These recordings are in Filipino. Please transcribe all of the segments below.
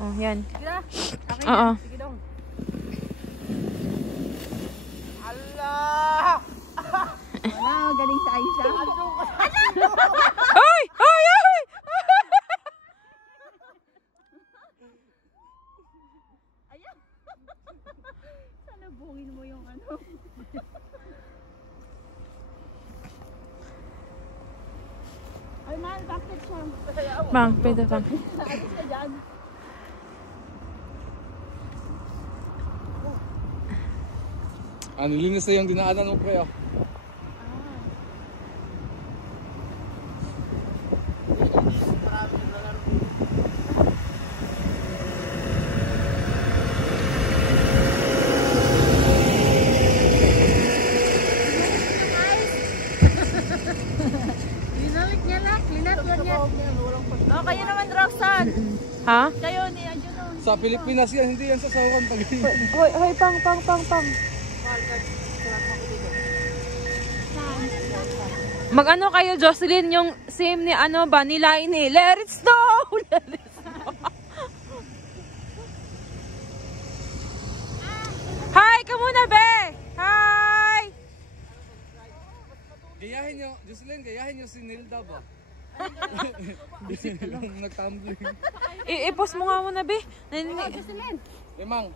Oh, yan. Sige na. Akin Oo. yan. Sige dong. Allah! Wala, galing sa Aisha. Ay! Ay! Ay! Ayan. Sana bungin mo yung ano. Ay, mahal, bakit siya? Bang, pwede bang. Alis ka dyan. Nilinis na yung dinaanan mo, pre. Linalik niya lang. Linalik niya. Oh, kayo naman, Roxanne. Ha? Kayo ni Anjuno. Sa Pilipinas yan, hindi yan sa Sauron. Hoy, hoy, pang. Mag-ano kayo, Jocelyn, yung same ni ano ba, ni Lainey. Let it snow! Let it snow! Hi! Ka muna, be! Hi! Gayahin nyo, Jocelyn, gayahin nyo si Nilda ba? Nag-tumbling. I-post mo nga muna, be. Jocelyn. Mang.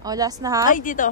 Oh, last na ha? Ay, dito.